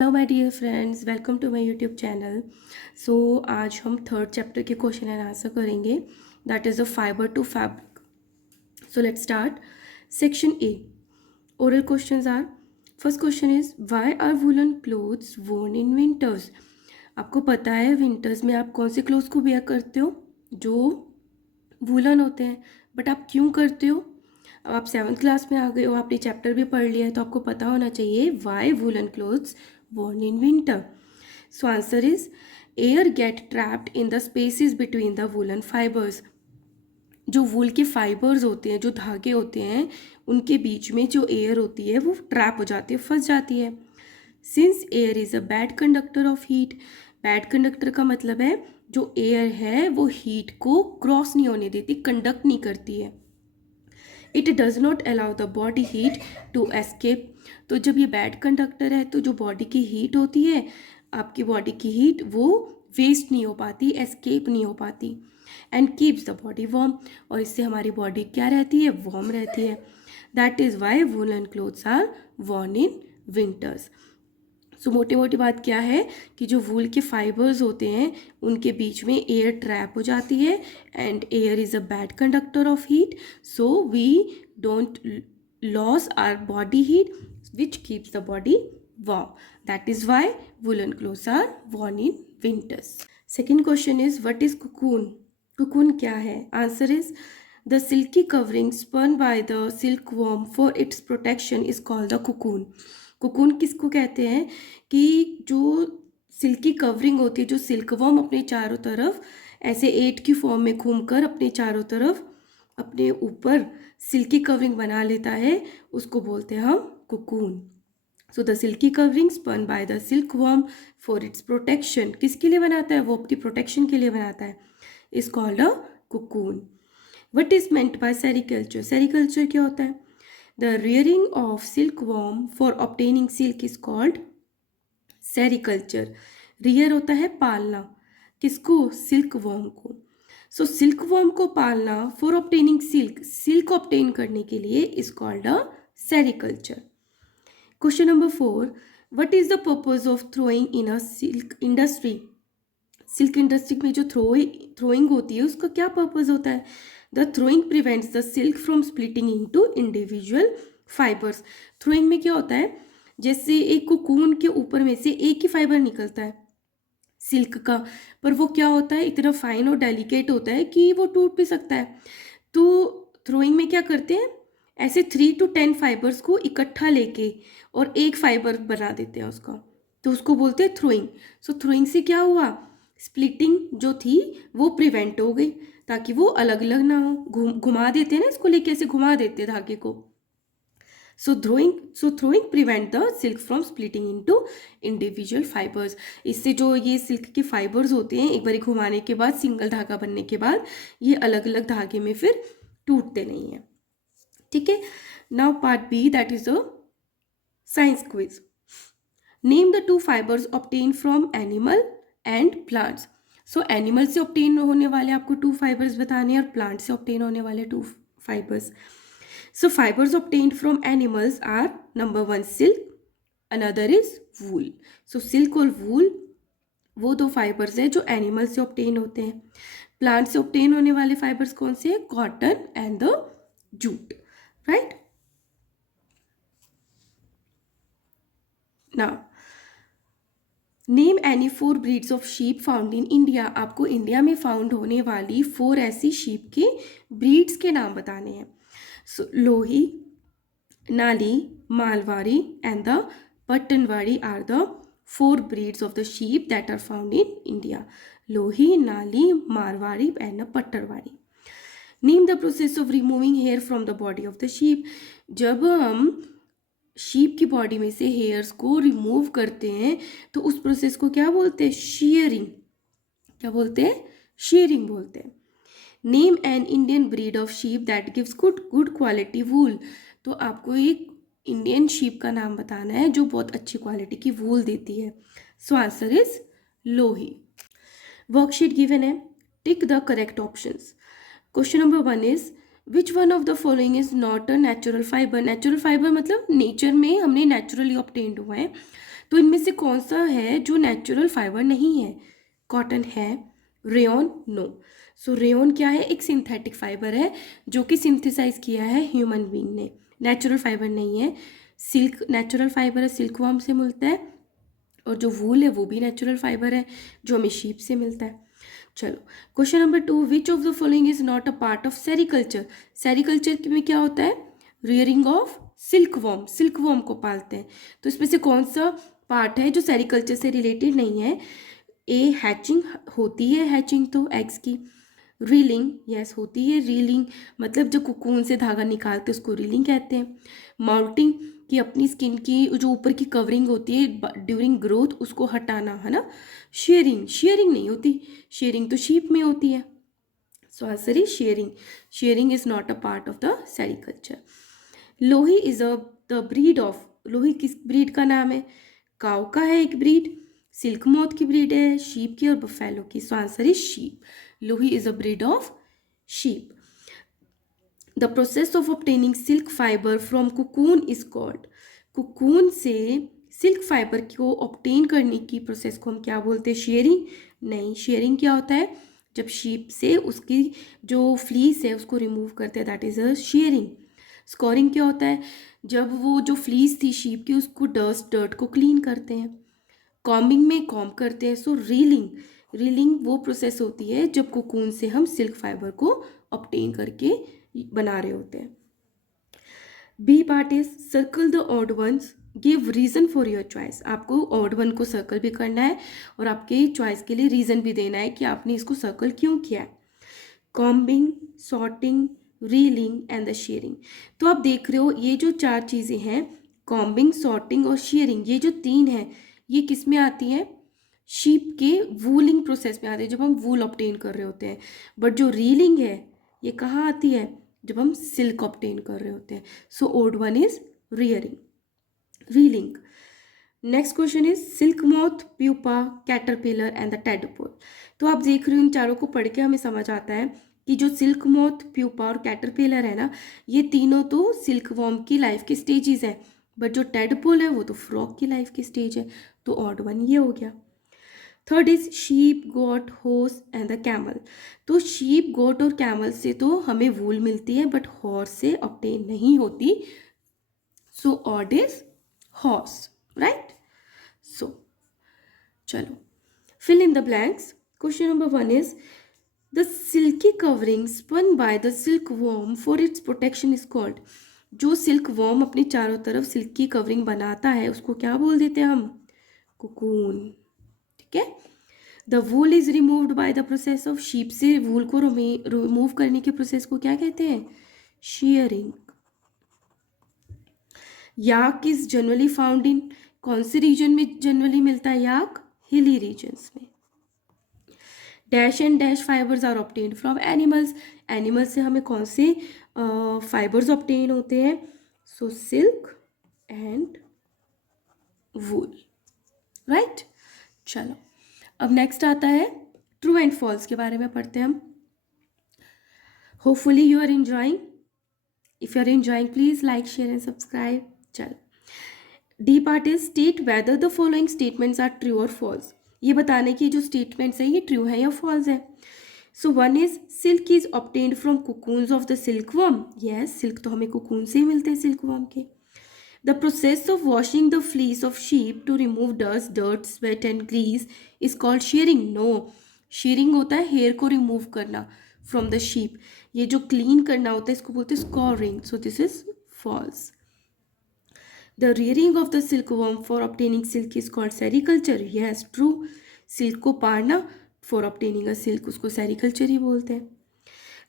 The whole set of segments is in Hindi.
Hello my dear friends, welcome to my YouTube channel. So आज हम थर्ड चैप्टर के क्वेश्चन एंड आंसर करेंगे, that is a fibre to fabric. So let's start. Section A, oral questions are. First question is why are woollen clothes worn in winters. आपको पता है विंटर्स में आप कौन से क्लोथ्स को वेयर करते हो? जो वुलन होते हैं। बट आप क्यों करते हो? अब आप 7th क्लास में आ गए हो, आपने चैप्टर भी पढ़ लिया है, तो आपको पता होना चाहिए why woollen clothes worn in winter. So answer is air get trapped in the spaces between the woolen fibers. जो वूल के फाइबर्स होते हैं, जो धागे होते हैं, उनके बीच में जो एयर होती है वो ट्रैप हो जाती है, फंस जाती है। Since air is a bad conductor of heat, bad conductor का मतलब है जो एयर है वो हीट को क्रॉस नहीं होने देती, कंडक्ट नहीं करती है। It does not allow the body heat to escape. तो जब ये बैड कंडक्टर है तो जो बॉडी की हीट होती है, आपकी बॉडी की हीट वो वेस्ट नहीं हो पाती, एस्केप नहीं हो पाती। And keeps the body warm, और इससे हमारी बॉडी क्या रहती है? वार्म रहती है। That is why woollen clothes are worn in winters. So मोटी मोटी बात क्या है कि जो वूल के फाइबर्स होते हैं उनके बीच में एयर ट्रैप हो जाती है, and air is a bad conductor of heat, so we don't loss our body heat which keeps the body warm. That is why woollen clothes are worn in winters. Second question is what is cocoon. Cocoon क्या है? Answer is the silky covering spun by the silk worm for its protection is called the cocoon. Cocoon किसको कहते हैं? कि जो सिल्की कवरिंग होती है, जो सिल्क वर्म अपने चारों तरफ ऐसे एट की फॉर्म में घूमकर अपने चारों तरफ अपने ऊपर सिल्की कवरिंग बना लेता है, उसको बोलते हैं हम cocoon. So the silky covering spun by the silk worm for its protection, किसके लिए बनाता है? वो अपनी प्रोटेक्शन के लिए बनाता है, is called a cocoon. What is meant bye sericulture. Sericulture क्या होता है? The rearing of silkworm for obtaining silk is called sericulture. Rear होता है पालना, किसको? सिल्क वर्म को। सो सिल्क वर्म को पालना for obtaining silk, silk obtain करने के लिए is called a sericulture. Question number 4, what is the purpose of throwing in a silk industry. Silk industry में जो थ्रोइंग होती है उसका क्या पर्पज होता है? The throwing prevents the silk from splitting into individual fibres. Throwing में क्या होता है? जैसे एक कोकून के ऊपर में से एक ही फाइबर निकलता है सिल्क का, पर वो क्या होता है, इतना फाइन और डेलिकेट होता है कि वो टूट भी सकता है। तो थ्रोइंग में क्या करते हैं, ऐसे 3 to 10 फाइबर्स को इकट्ठा लेके और एक फाइबर बना देते हैं उसका, तो उसको बोलते हैं थ्रोइंग। सो थ्रोइंग से क्या हुआ? स्प्लिटिंग जो थी वो प्रिवेंट हो गई, ताकि वो अलग अलग ना हो। घुमा देते हैं ना, इसको लेके ऐसे घुमा देते हैं धागे को। Throwing prevent the silk from splitting into individual fibres. इससे जो ये सिल्क के फाइबर्स होते हैं, एक बार घुमाने के बाद, सिंगल धागा बनने के बाद, ये अलग अलग धागे में फिर टूटते नहीं हैं। ठीक है। Now part B, that is a science quiz. Name the 2 fibres obtain from animal and plants. So animal से ऑब्टेन होने वाले आपको 2 फाइबर्स बताने हैं, और प्लांट से ऑब्टेन होने वाले 2 fibres. So fibers obtained from animals are number 1 silk, another is wool. So silk और wool वो 2 फाइबर्स हैं जो एनिमल से ऑब्टेन होते हैं। प्लांट से ऑब्टेन होने वाले फाइबर्स कौन से हैं? Cotton and the jute, right. Now name any 4 breeds of sheep found in India. आपको इंडिया में फाउंड होने वाली 4 ऐसी शीप के ब्रीड्स के नाम बताने हैं। सो लोही, Nali, Malwari and the Pattanwadi are the 4 breeds of the sheep that are found in India. Lohi, Nali, Marwari and Pattarwadi. Name the process of removing hair from the body of the sheep. जब हम शीप की बॉडी में से हेयर्स को रिमूव करते हैं तो उस प्रोसेस को क्या बोलते हैं? शेयरिंग। क्या बोलते हैं? शेयरिंग बोलते हैं। Name an Indian breed of sheep that gives good quality wool. तो आपको एक इंडियन शीप का नाम बताना है जो बहुत अच्छी क्वालिटी की वूल देती है। So answer is Lohi. Worksheet given है, tick the correct options. Question number 1 is which one of the following is not a natural fibre. Natural fibre मतलब नेचर में हमने नेचुरली ऑब्टेन्ड हुआ है, तो इनमें से कौन सा है जो नेचुरल फाइबर नहीं है? कॉटन है, रेयॉन नो। सो रेयॉन क्या है? एक सिंथेटिक फाइबर है जो कि सिंथेसाइज किया है ह्यूमन बीइंग ने, नेचुरल फाइबर नहीं है। सिल्क नेचुरल फाइबर है, सिल्क वर्म से मिलता है, और जो वूल है वो भी नेचुरल फाइबर है जो हमें शीप से मिलता है। चलो, question number 2, which of the following is not a part of sericulture? Sericulture में क्या होता है? Rearing of silk worm, silk worm को पालते हैं। तो इसमें से कौन सा पार्ट है जो सेरिकल्चर से रिलेटेड नहीं है? ए हैचिंग होती है, हैचिंग तो एग्स की। रीलिंग, यस होती है रीलिंग, मतलब जब कुकून से धागा निकालते हैं उसको रीलिंग कहते हैं। माउल्टिंग, कि अपनी स्किन की जो ऊपर की कवरिंग होती है ड्यूरिंग ग्रोथ उसको हटाना, है ना। शेयरिंग, शेयरिंग नहीं होती, शेयरिंग तो शीप में होती है। So answer is shearing, shearing is not a part of the sericulture. Lohi is a the breed of, Lohi किस ब्रीड का नाम है? काउ का है एक ब्रीड, सिल्क मोथ की ब्रीड है, शीप की और बफेलो की। So answer is sheep, Lohi is a breed of sheep. The process of obtaining silk fibre from cocoon is called, cocoon से सिल्क फाइबर को ऑब्टेन करने की प्रोसेस को हम क्या बोलते हैं? शेयरिंग नहीं, शेयरिंग क्या होता है? जब शीप से उसकी जो फ्लीस है उसको रिमूव करते हैं, that is a sharing. Scoring क्या होता है? जब वो जो फ्लीस थी शीप की उसको डर्ट को क्लीन करते हैं। कॉम्बिंग में कॉम्ब करते हैं। सो रीलिंग, रीलिंग वो प्रोसेस होती है जब कोकून से हम सिल्क फाइबर को ऑब्टेन करके बना रहे होते हैं। B part is circle the odd ones, give reason for your choice. आपको ऑड वन को सर्कल भी करना है और आपके चॉइस के लिए रीजन भी देना है कि आपने इसको सर्कल क्यों किया है। Combing, sorting, reeling and the shearing. तो आप देख रहे हो ये जो चार चीज़ें हैं, कॉम्बिंग, सॉर्टिंग और शेयरिंग, ये जो तीन हैं ये किस में आती हैं? शीप के वूलिंग प्रोसेस में आती है, जब हम वूल ऑब्टेन कर रहे होते हैं। बट जो रीलिंग है ये कहाँ आती है? जब हम सिल्क ऑब्टेन कर रहे होते हैं। So odd one is rearing, reeling. Next question is silk moth, pupa, caterpillar and the tadpole. तो आप देख रहे हो इन चारों को पढ़ के हमें समझ आता है कि जो सिल्क मॉथ, प्यूपा और कैटरपिलर है ना, ये तीनों तो सिल्क वॉर्म की लाइफ के स्टेजेस हैं, बट जो टेडपोल है वो तो फ्रॉग की लाइफ की स्टेज है। तो ऑड वन ये हो गया। Third is sheep, goat, horse and the camel. तो शीप, गोट और कैमल से तो हमें वूल मिलती है बट हॉर्स से ऑब्टेन नहीं होती। So odd is horse, right. So चलो, fill in the blanks. Question number 1 is the silky covering spun by the silkworm for its protection is called. जो सिल्क वॉर्म अपने चारों तरफ सिल्क की कवरिंग बनाता है उसको क्या बोल देते हैं हम? कुकून, ठीक है। The wool is removed by the process of, sheep से वूल को रिमूव करने के प्रोसेस को क्या कहते हैं? Sharing. Yak is generally found in, कौन से रीजन में जनरली मिलता है याक? हिली रीजन्स में। Dash and dash fibres are obtained from animals, animals से हमें कौन से फाइबर्स ऑब्टेन होते हैं? So silk and wool, right. चलो, अब नेक्स्ट आता है ट्रू एंड फॉल्स के बारे में पढ़ते हैं हम। Hopefully you are enjoying, if you are enjoying please like, share and subscribe. चलो, D part is state whether the following statements are true और फॉल्स। ये बताने की जो स्टेटमेंट्स है ये ट्रू है या फॉल्स है। So one is silk is obtained from cocoons of the silk worm, yes silk तो हमें कुकून से ही मिलते हैं सिल्क वर्म के। The process of washing the fleece of sheep to remove dust, dirt, sweat and grease is called shearing, no. Shearing होता है हेयर को रिमूव करना फ्रॉम द शीप, ये जो क्लीन करना होता है इसको बोलते हैं scouring. So this is false. The rearing of the silkworm for obtaining silk is called sericulture. Yes, true. Silk को पारना for obtaining a silk उसको sericulture ही बोलते हैं.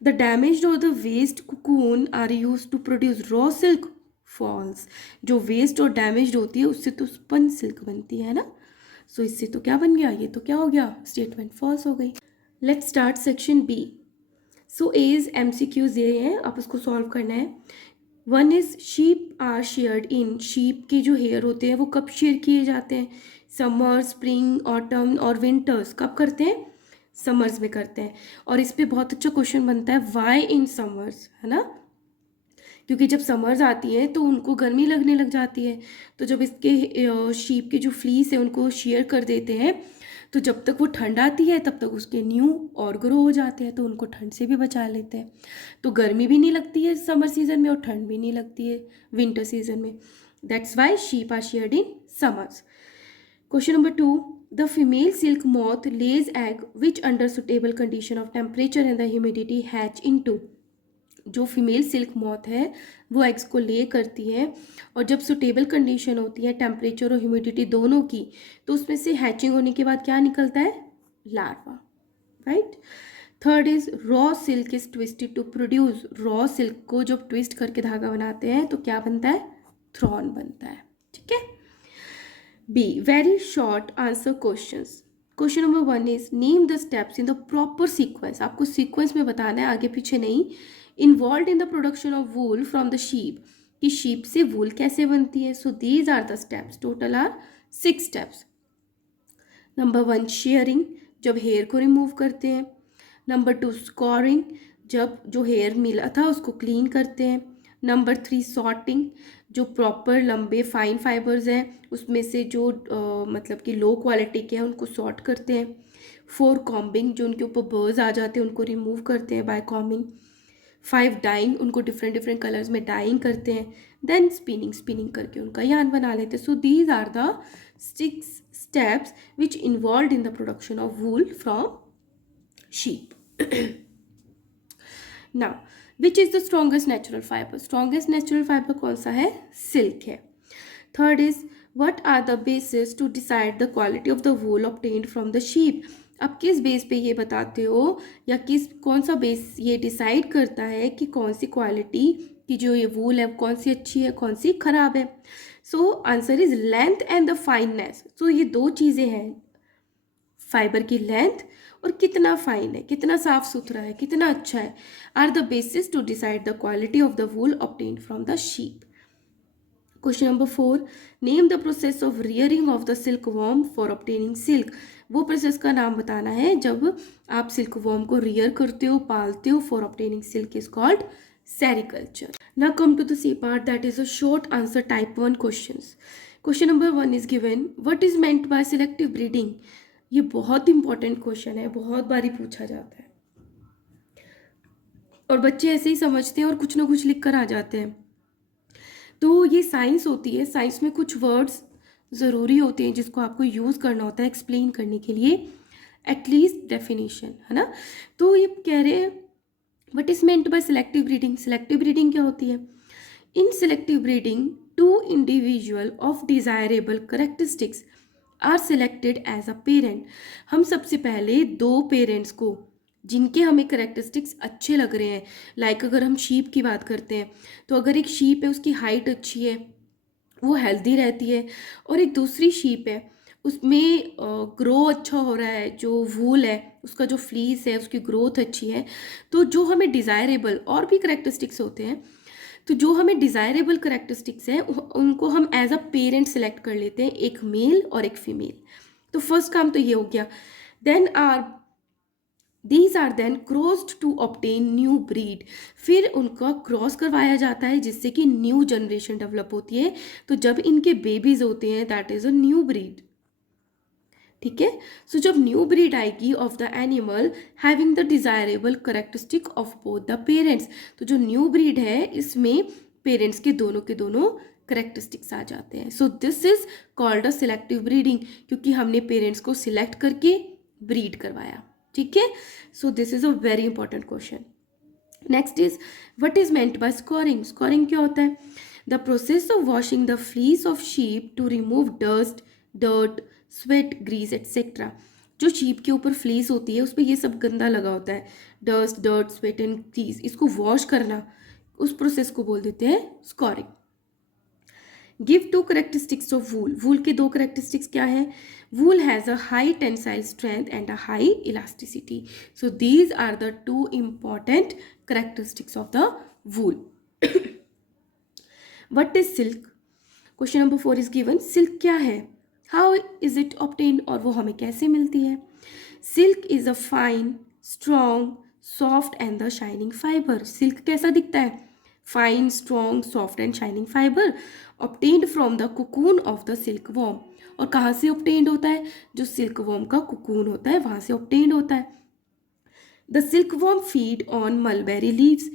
The damaged or the waste cocoon are used to produce raw silk. False. जो waste और damaged होती है उससे तो spun silk बनती है ना. So इससे तो क्या बन गया? ये तो क्या हो गया? Statement false हो गई. Let's start section B. So A is MCQs ये है, आप उसको solve करना है. One is sheep are sheared in, sheep के जो हेयर होते हैं वो कब शेयर किए जाते हैं? समर, स्प्रिंग, ऑटम और विंटर्स। कब करते हैं? समर्स में करते हैं। और इस पे बहुत अच्छा क्वेश्चन बनता है, वाई इन समर्स, है ना, क्योंकि जब समर्स आती है तो उनको गर्मी लगने लग जाती है। तो जब इसके शीप के जो फ्लीस है उनको शेयर कर देते हैं, तो जब तक वो ठंड आती है तब तक उसके न्यू और ग्रो हो जाते हैं, तो उनको ठंड से भी बचा लेते हैं। तो गर्मी भी नहीं लगती है समर सीजन में और ठंड भी नहीं लगती है विंटर सीजन में। That's why sheep are sheared in summers. Question number 2. The female silk moth lays egg which under suitable condition of temperature and the humidity hatch into. जो फीमेल सिल्क मॉथ है वो एग्स को ले करती है, और जब सुटेबल कंडीशन होती है टेम्परेचर और ह्यूमिडिटी दोनों की, तो उसमें से हैचिंग होने के बाद क्या निकलता है? Larva, right. Third is raw silk is twisted to produce. Raw silk को जब ट्विस्ट करके धागा बनाते हैं तो क्या बनता है? थ्रॉन बनता है, ठीक है। B. Very short answer questions. Question number 1 is name the steps in the proper sequence. आपको sequence में बताना है, आगे पीछे नहीं। Involved in the production of wool from the sheep. कि sheep से wool कैसे बनती है? So these are the steps. Total are 6 steps. Number 1 shearing, जब hair को remove करते हैं. Number 2 scoring, जब जो hair मिला था उसको clean करते हैं. नंबर 3 सॉर्टिंग, जो प्रॉपर लंबे फाइन फाइबर्स हैं उसमें से जो मतलब कि लो क्वालिटी के हैं उनको सॉर्ट करते हैं. 4 कॉम्बिंग, जो उनके ऊपर बर्स आ जाते हैं उनको रिमूव करते हैं बाय कॉम्बिंग. 5 डाइंग, उनको डिफरेंट डिफरेंट कलर्स में डाइंग करते हैं. देन स्पिनिंग, स्पिनिंग करके उनका यान बना लेते हैं. So these are the 6 steps which involve in the production of wool from sheep. Now which is the strongest natural fibre? Strongest natural fibre कौन सा है? सिल्क है. Third is what are the basis to decide the quality of the wool obtained from the sheep? आप किस बेस पे ये बताते हो, या कौन सा बेस ये डिसाइड करता है कि कौन सी क्वालिटी की जो ये वूल है कौन सी अच्छी है कौन सी खराब है? So answer is length and the fineness. So ये दो चीज़ें हैं, फाइबर की लेंथ और कितना फाइन है, कितना साफ सुथरा है, कितना अच्छा है, are the basis to decide the quality of the wool obtained from the sheep. Question number 4. Name the process of rearing of the silk worm for obtaining silk. वो प्रोसेस का नाम बताना है जब आप सिल्क वॉर्म को रियर करते हो, पालते हो. For obtaining silk is called sericulture. Now come to the C part, that is a short answer type 1 questions. Question number 1 is given, what is meant by selective breeding? ये बहुत इंपॉर्टेंट क्वेश्चन है, बहुत बारी पूछा जाता है और बच्चे ऐसे ही समझते हैं और कुछ ना कुछ लिख कर आ जाते हैं. तो ये साइंस होती है, साइंस में कुछ वर्ड्स ज़रूरी होते हैं जिसको आपको यूज़ करना होता है एक्सप्लेन करने के लिए, एटलीस्ट डेफिनेशन, है ना. तो ये कह रहे हैं what is meant by selective breeding. Selective breeding क्या होती है? In selective breeding 2 individual of desirable characteristics are selected as a parent. हम सबसे पहले 2 पेरेंट्स को जिनके हमें करेक्टरिस्टिक्स अच्छे लग रहे हैं, लाइक अगर हम शीप की बात करते हैं तो अगर एक शीप है उसकी हाइट अच्छी है, वो हेल्दी रहती है, और एक दूसरी शीप है उसमें ग्रो अच्छा हो रहा है, जो वूल है उसका जो फ्लीस है उसकी ग्रोथ अच्छी है, तो जो हमें डिज़ायरेबल और भी करेक्टरिस्टिक्स होते हैं, तो जो हमें डिज़ायरेबल करेक्टरिस्टिक्स हैं उनको हम एज अ पेरेंट सेलेक्ट कर लेते हैं, एक मेल और एक फीमेल. तो फर्स्ट काम तो ये हो गया. Then these are then crossed to obtain new breed. फिर उनका क्रॉस करवाया जाता है जिससे कि न्यू जनरेशन डेवलप होती है. तो जब इनके बेबीज होते हैं that is a new breed. ठीक है. सो जब न्यू ब्रीड आएगी of the animal having the desirable characteristic of both the parents, तो जो न्यू ब्रीड है इसमें पेरेंट्स के दोनों करेक्टरिस्टिक्स आ जाते हैं. सो this is called a selective breeding, क्योंकि हमने पेरेंट्स को सिलेक्ट करके ब्रीड करवाया. ठीक है. So this is a very important question. Next is what is meant by scouring. Scouring क्या होता है? The process of washing the fleece of sheep to remove dust, dirt, sweat, grease etcetera. जो शीप के ऊपर फ्लीस होती है उस पर ये सब गंदा लगा होता है, dust, dirt, sweat and grease, इसको वॉश करना, उस प्रोसेस को बोल देते हैं scouring. Give 2 characteristics of wool. Wool के 2 करेक्टरिस्टिक्स क्या है? Wool has a high tensile strength and a high elasticity. So these are the 2 important characteristics of the wool. What is silk? Question number 4 is given. Silk क्या है? How is it obtained? और वो हमें कैसे मिलती है? Silk is a fine, strong, soft and the shining fiber. Silk कैसा दिखता है? Fine, strong, soft and shining fibre obtained from the cocoon of the silk worm. और कहाँ से ऑब्टेन्ड होता है? जो सिल्क वॉर्म का कुकून होता है वहाँ से ऑब्टेन्ड होता है। The silk warm feed on mulberry leaves.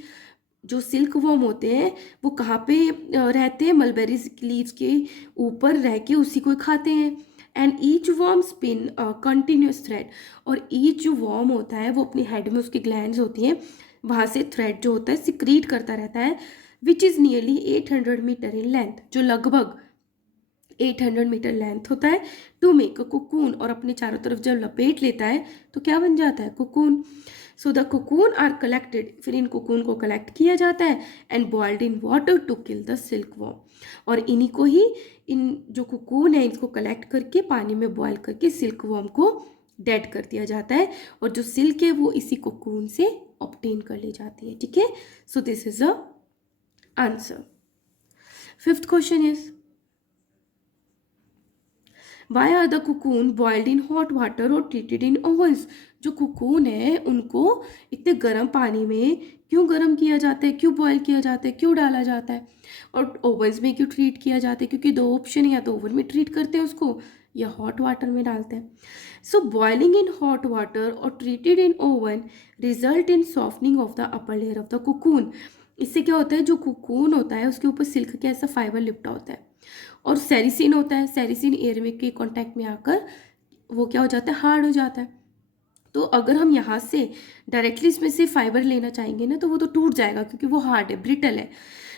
जो सिल्क वॉर्म होते हैं वो कहाँ पे रहते हैं? मलबेरी लीव्स के ऊपर रह के उसी को खाते हैं। And each worm spin continuous thread. और ईच जो वॉर्म होता है वो अपने हेड में उसकी ग्लैंड्स होती हैं, वहाँ से थ्रेड जो होता है सिक्रीट करता रहता है, which is nearly 800 metre in length, जो लगभग 800 मीटर लेंथ होता है, टू मेक अ कुकून। और अपने चारों तरफ जब लपेट लेता है तो क्या बन जाता है? Cocoon. So the cocoon are collected, फिर इन कुकून को कलेक्ट किया जाता है and boiled in water to kill the silk worm. और इन्हीं को ही, इन जो कुकून है इसको कलेक्ट करके पानी में बॉयल करके सिल्क वॉर्म को डेड कर दिया जाता है, और जो सिल्क है वो इसी कुकून से ऑब्टेन कर ली जाती है। ठीक है, so this is a answer. Fifth question is why are the cocoon boiled in hot water और ट्रीटेड इन ओवंस। जो कुकून है उनको इतने गर्म पानी में क्यों गर्म किया जाता है, क्यों बॉयल किया जाता है, क्यों डाला जाता है, और ओवंस में क्यों ट्रीट किया जाता है? क्योंकि दो ऑप्शन है, या तो ओवन में ट्रीट करते हैं उसको या हॉट वाटर में डालते हैं। So boiling in hot water और treated in oven result in softening of the upper layer of the cocoon. इससे क्या होता है? जो कुकून होता है उसके ऊपर सिल्क का ऐसा फाइबर लिपटा होता है, और सेरिसिन होता है, सेरिसिन एयर में के कांटेक्ट में आकर वो क्या हो जाता है? हार्ड हो जाता है। तो अगर हम यहाँ से डायरेक्टली इसमें से फाइबर लेना चाहेंगे ना तो वो तो टूट जाएगा, क्योंकि वो हार्ड है, ब्रिटल है।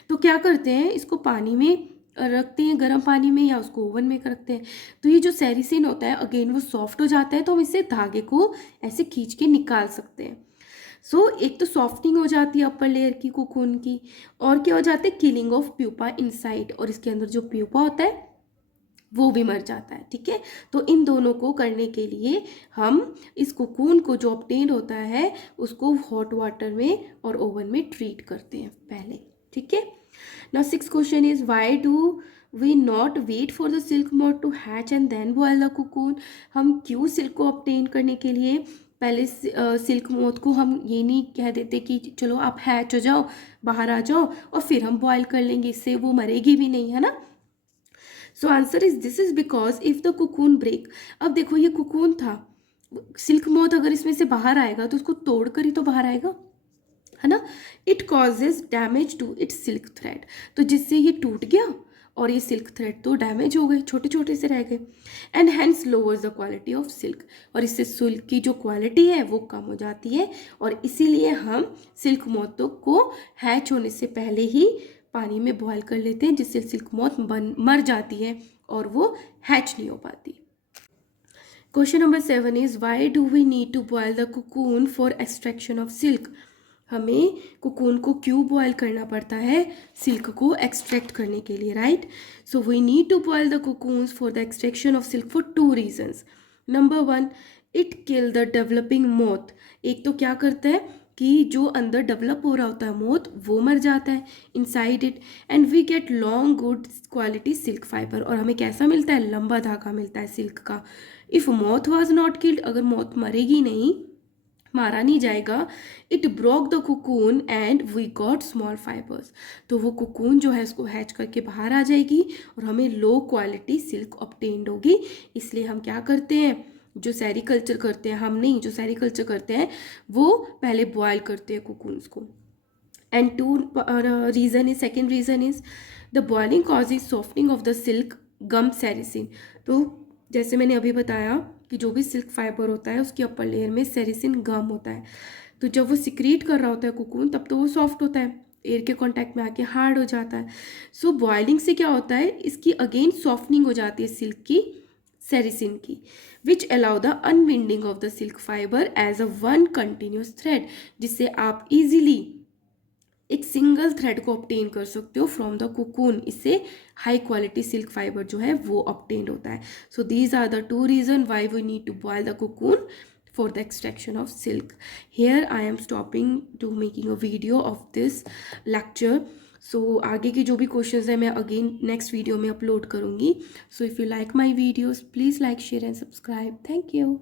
तो क्या करते हैं? इसको पानी में रखते हैं, गर्म पानी में, या उसको ओवन में रखते हैं। तो ये जो सेरिसिन होता है अगेन वो सॉफ्ट हो जाता है, तो हम इससे धागे को ऐसे खींच के निकाल सकते हैं। सो एक तो सॉफ्टनिंग हो जाती है अपर लेयर की कोकून की, और क्या हो जाता है? किलिंग ऑफ प्यूपा इनसाइड, और इसके अंदर जो प्यूपा होता है वो भी मर जाता है। ठीक है, तो इन दोनों को करने के लिए हम इस कोकून को जो ऑब्टेन होता है उसको हॉट वाटर में और ओवन में ट्रीट करते हैं पहले। ठीक है, now six question is why do we not wait for the silk moth to hatch and then boil the cocoon. हम क्यों सिल्क को ऑब्टेन करने के लिए पहले सिल्क मोथ को हम ये नहीं कह देते कि चलो आप हैच हो जाओ, बाहर आ जाओ, और फिर हम बॉयल कर लेंगे, इससे वो मरेगी भी नहीं, है ना। So answer is this is because if the cocoon break. अब देखो ये कुकून था, सिल्क मोथ अगर इसमें से बाहर आएगा तो उसको तोड़ कर ही तो बाहर आएगा, है ना। It causes damage to its silk thread, तो जिससे ये टूट गया और ये सिल्क थ्रेड तो डैमेज हो गए, छोटे छोटे से रह गए। And hence lowers the quality of silk, और इससे सिल्क की जो क्वालिटी है वो कम हो जाती है, और इसीलिए हम सिल्क मोथों को हैच होने से पहले ही पानी में बॉयल कर लेते हैं, जिससे सिल्क मोथ मर जाती है और वो हैच नहीं हो पाती। Question number 7 is why do we need to boil the cocoon for extraction of silk. हमें कुकून को क्यों बॉयल करना पड़ता है? सिल्क को एक्सट्रैक्ट करने के लिए, right. So we need to boil the cocoons for the extraction of silk for two reasons. Number 1, it kill the developing moth. एक तो क्या करता है कि जो अंदर डेवलप हो रहा होता है मोथ वो मर जाता है inside it, and we get long good quality silk fibre, और हमें कैसा मिलता है? लंबा धागा मिलता है सिल्क का। If moth was not killed, अगर मोथ मरेगी नहीं, मारा नहीं जाएगा, it broke the cocoon and we got small fibres, तो वो कुकून जो है उसको हैच करके बाहर आ जाएगी और हमें लो क्वालिटी सिल्क ऑब्टेन्ड होगी। इसलिए हम क्या करते हैं? जो सेरिकल्चर करते हैं, हम नहीं, जो सेरिकल्चर करते हैं वो पहले बॉयल करते हैं कुकून्स को। And two reason is, second reason is the boiling cause is softening of the silk gum sericin. तो जैसे मैंने अभी बताया कि जो भी सिल्क फाइबर होता है उसकी अपर लेयर में सेरिसिन गम होता है, तो जब वो सिक्रीट कर रहा होता है कुकून तब तो वो सॉफ्ट होता है, एयर के कांटेक्ट में आके हार्ड हो जाता है। सो बॉइलिंग से क्या होता है? इसकी अगेन सॉफ्टनिंग हो जाती है सिल्क की, सेरिसिन की, which allow the unwinding of the silk fibre as a one continuous thread, जिससे आप इजीली एक सिंगल थ्रेड को ऑब्टेन कर सकते हो फ्रॉम द कुकून। इससे हाई क्वालिटी सिल्क फाइबर जो है वो ऑब्टेन होता है। So these are the two reason why we need to boil the cocoon for the extraction of silk. Here I am stopping to making a video of this lecture. So आगे के जो भी क्वेश्चंस हैं मैं अगेन नेक्स्ट वीडियो में अपलोड करूँगी. So if you like my videos, please like, share and subscribe. Thank you.